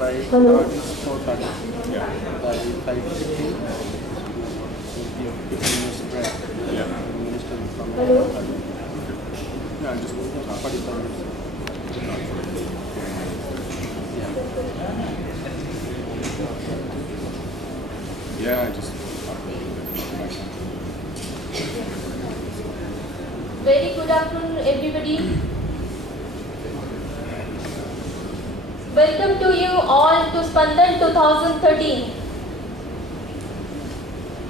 by Hello. now it is 4:30. Yeah. By 5:15, we have 15 minutes break. Yeah. The minister will come. Hello. Yeah, just 45 minutes. Yeah. Yeah, I just. Very good afternoon, everybody. Welcome to you all to Spandan 2013.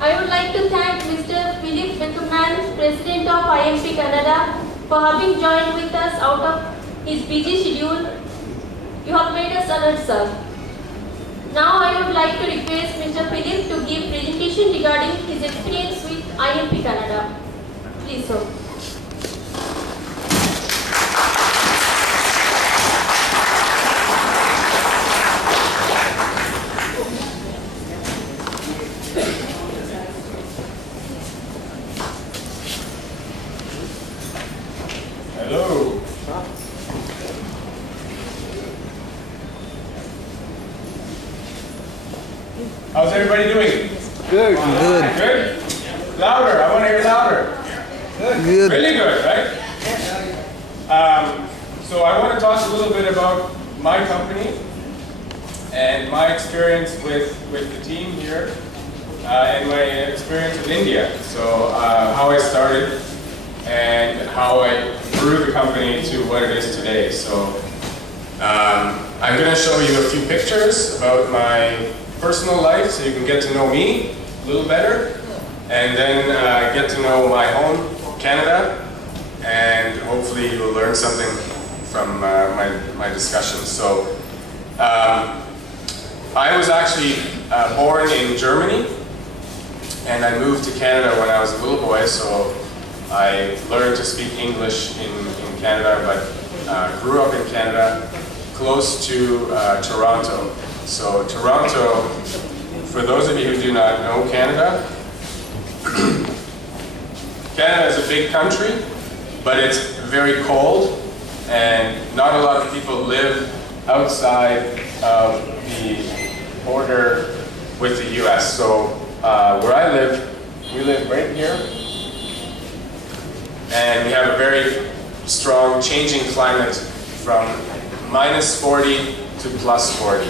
I would like to thank Mr. Beckermann, President of IMP Canada, for having joined with us out of his busy schedule. You have made us honored, sir. Now I would like to request Mr. Philip to give presentation regarding his experience with IMP Canada. Please, sir. Hello. How's everybody doing? Good. Good? Louder. I want to hear louder. Good. Really good, right? So I want to talk a little bit about my company and my experience with the team here and my experience with India. So how I started and how I grew the company to what it is today. So I'm going to show you a few pictures about my personal life so you can get to know me a little better, and then get to know my home, Canada, and hopefully you'll learn something from my discussion. So I was actually born in Germany, and I moved to Canada when I was a little boy, so I learned to speak English in Canada, but grew up in Canada, close to Toronto. So Toronto, for those of you who do not know Canada, Canada is a big country, but it's very cold, and not a lot of people live outside of the border with the US. So where I live, we live right here, and we have a very strong changing climate from minus 40 to plus 40.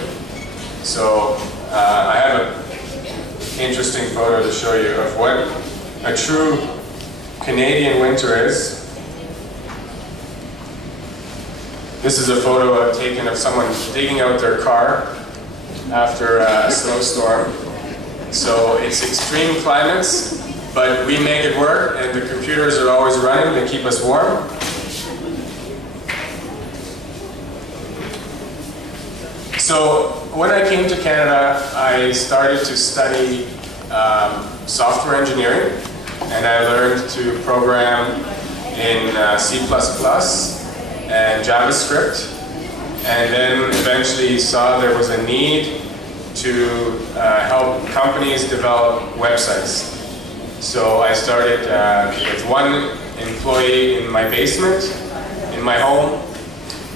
So I have an interesting photo to show you of what a true Canadian winter is. This is a photo taken of someone digging out their car after a snowstorm. So it's extreme climates, but we make it work, and the computers are always running to keep us warm. So when I came to Canada, I started to study software engineering, and I learned to program in C++ and JavaScript, and then eventually saw there was a need to help companies develop websites. So I started with one employee in my basement, in my home,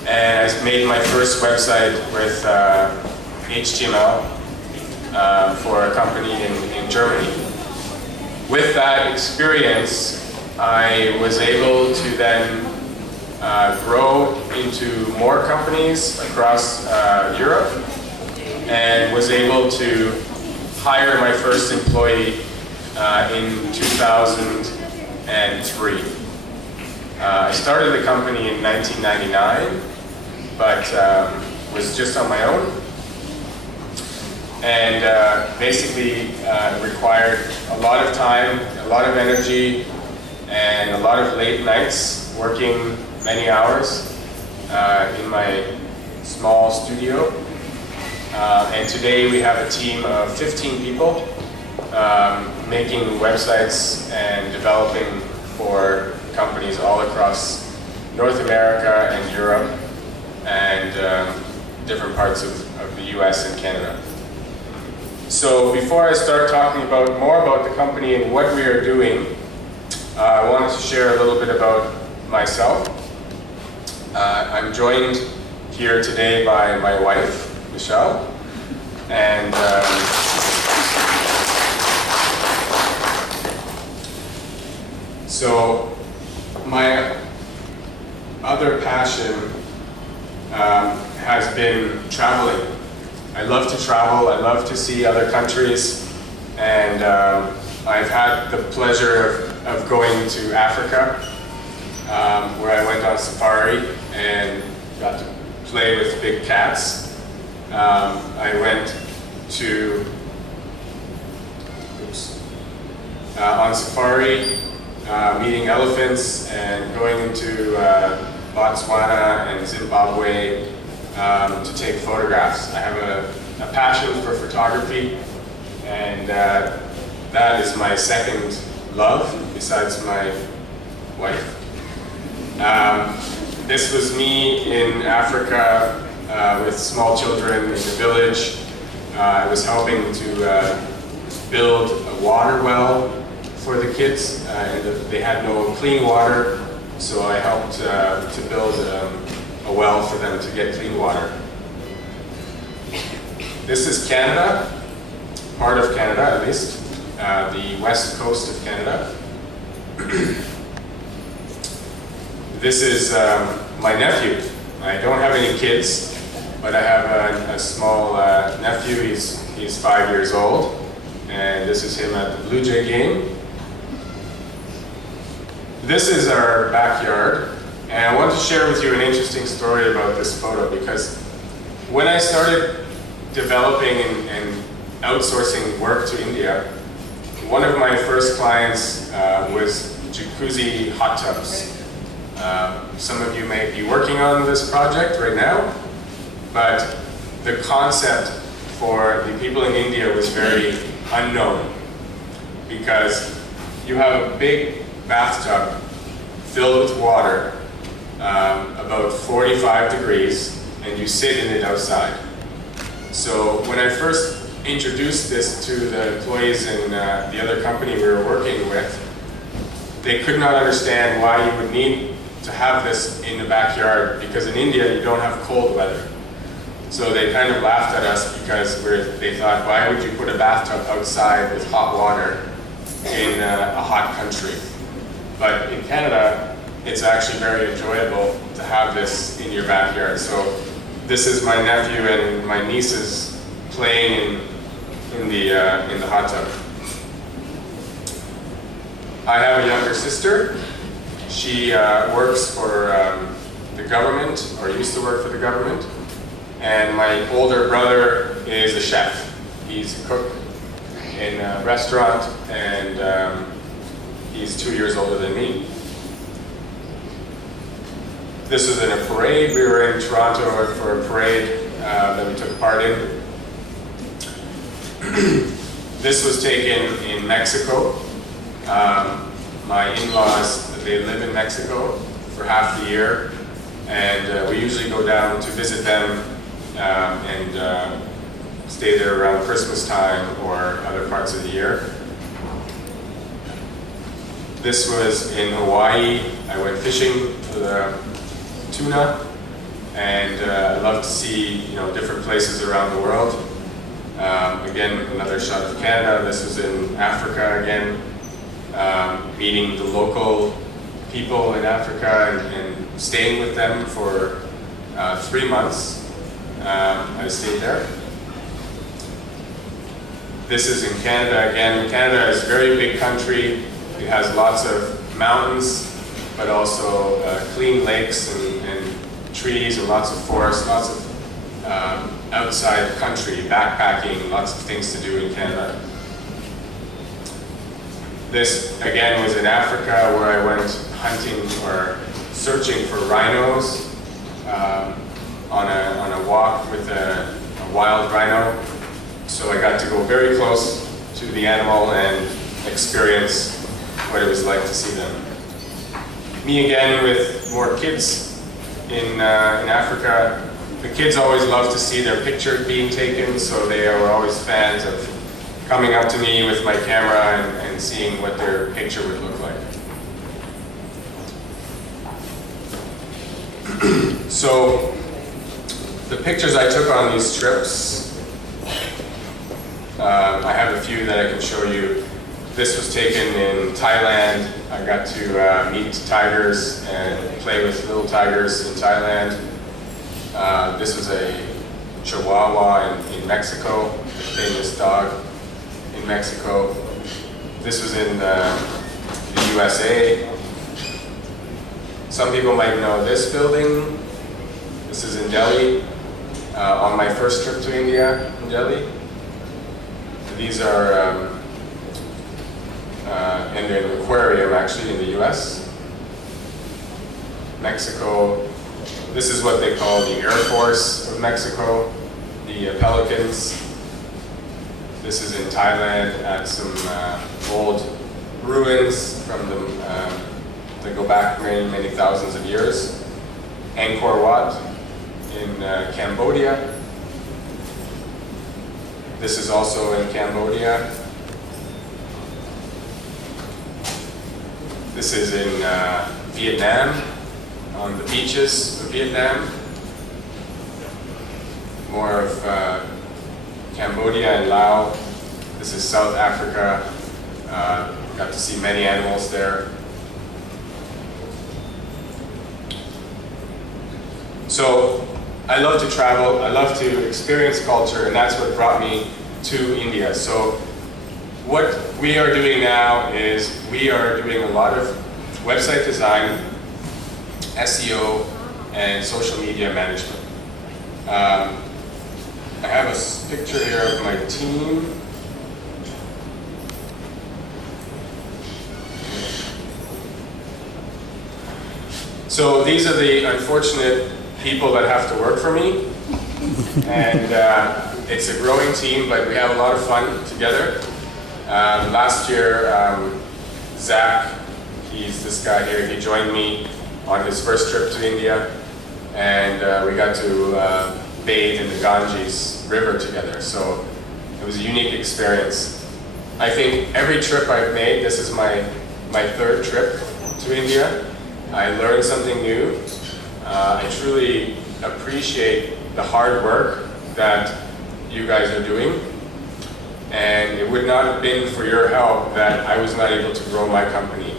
and I made my first website with HTML for a company in Germany. With that experience, I was able to then grow into more companies across Europe, and was able to hire my first employee in 2003. I started the company in 1999, but was just on my own, and basically required a lot of time, a lot of energy, and a lot of late nights working many hours in my small studio. And today we have a team of 15 people making websites and developing for companies all across North America and Europe, and different parts of the US and Canada. So before I start talking more about the company and what we are doing, I wanted to share a little bit about myself. I'm joined here today by my wife, Michelle. And so my other passion has been traveling. I love to travel, I love to see other countries, and I've had the pleasure of going to Africa, where I went on safari and got to play with big cats. I went to, on safari, meeting elephants and going into Botswana and Zimbabwe to take photographs. I have a passion for photography, and that is my second love besides my wife. This was me in Africa with small children in the village. I was helping to build a water well for the kids, and they had no clean water, so I helped to build a well for them to get clean water. This is Canada, part of Canada at least, the west coast of Canada. This is my nephew. I don't have any kids, but I have a small nephew. He's 5 years old, and this is him at the Blue Jay game. This is our backyard, and I want to share with you an interesting story about this photo, because when I started developing and outsourcing work to India, one of my first clients was jacuzzi hot tubs. Some of you may be working on this project right now, but the concept for the people in India was very unknown, because you have a big bathtub filled with water, about 45 degrees, and you sit in it outside. So when I first introduced this to the employees in the other company we were working with, they could not understand why you would need to have this in the backyard, because in India you don't have cold weather. So they kind of laughed at us because they thought, why would you put a bathtub outside with hot water in a hot country? But in Canada, it's actually very enjoyable to have this in your backyard. So this is my nephew and my nieces playing in the hot tub. I have a younger sister. She works for the government, or used to work for the government. And my older brother is a chef. He's a cook in a restaurant, and he's 2 years older than me. This was in a parade. We were in Toronto for a parade that we took part in. This was taken in Mexico. My in-laws, they live in Mexico for half the year, and we usually go down to visit them and stay there around Christmas time or other parts of the year. This was in Hawaii. I went fishing for the tuna, and I love to see different places around the world. Again, another shot of Canada. This is in Africa again, meeting the local people in Africa and staying with them for 3 months. I stayed there. This is in Canada again. Canada is a very big country. It has lots of mountains, but also clean lakes and trees and lots of forests, lots of outside country, backpacking, lots of things to do in Canada. This again was in Africa, where I went hunting or searching for rhinos on a walk with a wild rhino. So I got to go very close to the animal and experience what it was like to see them. Me again with more kids in Africa. The kids always love to see their picture being taken, so they were always fans of coming up to me with my camera and seeing what their picture would look like. So The pictures I took on these trips, I have a few that I can show you. This was taken in Thailand. I got to meet tigers and play with little tigers in Thailand. This was a Chihuahua in Mexico, a famous dog in Mexico. This was in the USA. Some people might know this building. This is in Delhi, on my first trip to India, in Delhi. These are, and they're an aquarium actually in the US. Mexico, this is what they call the Air Force of Mexico, the Pelicans. This is in Thailand at some old ruins from the, that go back many, many thousands of years. Angkor Wat in Cambodia. This is also in Cambodia. This is in Vietnam, on the beaches of Vietnam. More of Cambodia and Laos. This is South Africa. Got to see many animals there. So I love to travel, I love to experience culture, and that's what brought me to India. So what we are doing now is we are doing a lot of website design, SEO, and social media management. I have a picture here of my team. So these are the unfortunate people that have to work for me. And it's a growing team, but we have a lot of fun together. Last year, Zach, he's this guy here, he joined me on his first trip to India, and we got to bathe in the Ganges River together. So it was a unique experience. I think every trip I've made, this is my third trip to India. I learned something new. I truly appreciate the hard work that you guys are doing. And it would not have been for your help that I was not able to grow my company.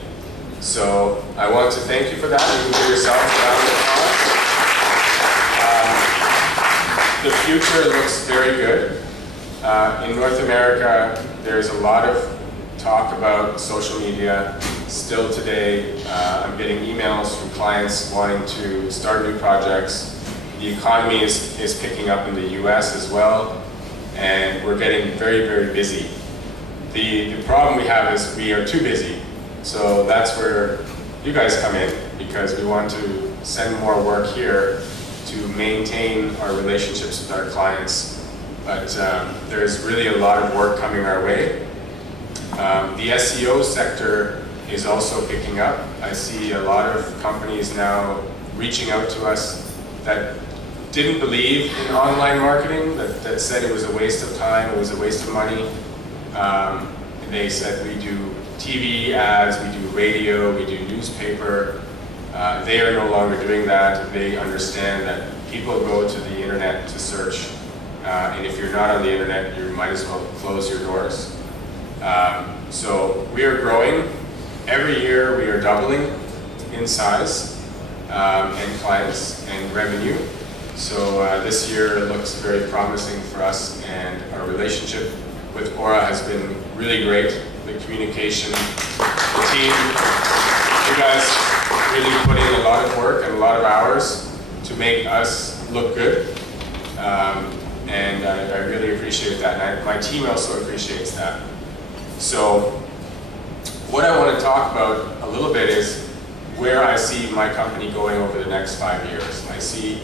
So I want to thank you for that. You can give yourself a round of applause. The future looks very good. In North America, there's a lot of talk about social media. Still today, I'm getting emails from clients wanting to start new projects. The economy is picking up in the US as well, and we're getting very, very busy. The problem we have is we are too busy. So that's where you guys come in, because we want to send more work here to maintain our relationships with our clients. But there's really a lot of work coming our way. The SEO sector is also picking up. I see a lot of companies now reaching out to us that didn't believe in online marketing, that said it was a waste of time, it was a waste of money. They said we do TV ads, we do radio, we do newspaper. They are no longer doing that. They understand that people go to the internet to search. And if you're not on the internet, you might as well close your doors. So we are growing. Every year we are doubling in size and clients and revenue. So this year looks very promising for us, and our relationship with Aura has been really great. The communication, the team, you guys really put in a lot of work and a lot of hours to make us look good. And I really appreciate that, and my team also appreciates that. So what I want to talk about a little bit is where I see my company going over the next 5 years. I see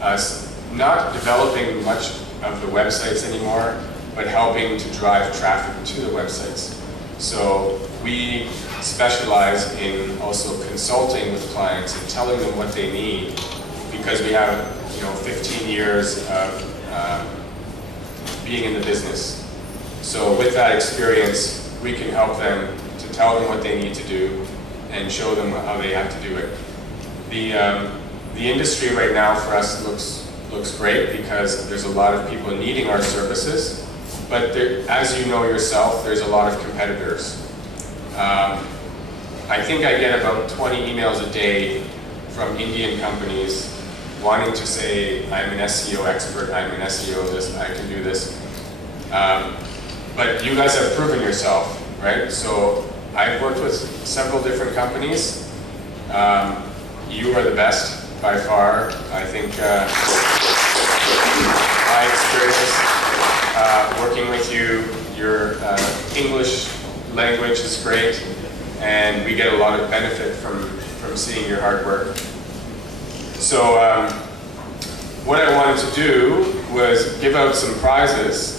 us not developing much of the websites anymore, but helping to drive traffic to the websites. So we specialize in also consulting with clients and telling them what they need, because we have 15 years of being in the business. So with that experience, we can help them to tell them what they need to do and show them how they have to do it. The industry right now for us looks looks great because there's a lot of people needing our services. But there, as you know yourself, there's a lot of competitors. I think I get about 20 emails a day from Indian companies wanting to say, I'm an SEO expert, I'm an SEO this, I can do this. But you guys have proven yourself, right? So I've worked with several different companies. You are the best by far. I think my experience working with you, your English language is great, and we get a lot of benefit from seeing your hard work. So what I wanted to do was give out some prizes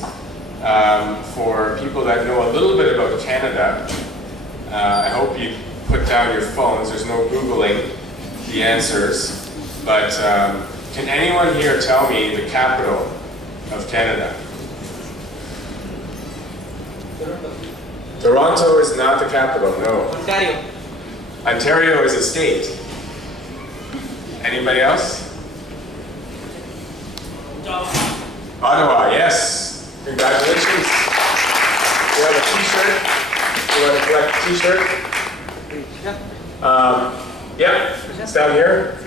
for people that know a little bit about Canada. I hope you put down your phones. There's no Googling the answers. But can anyone here tell me the capital of Canada? Toronto is not the capital, no. Ontario. Ontario is a state. Anybody else? Ottawa, yes. Congratulations. You have a t-shirt. You want to collect a t-shirt? Yeah, it's down here.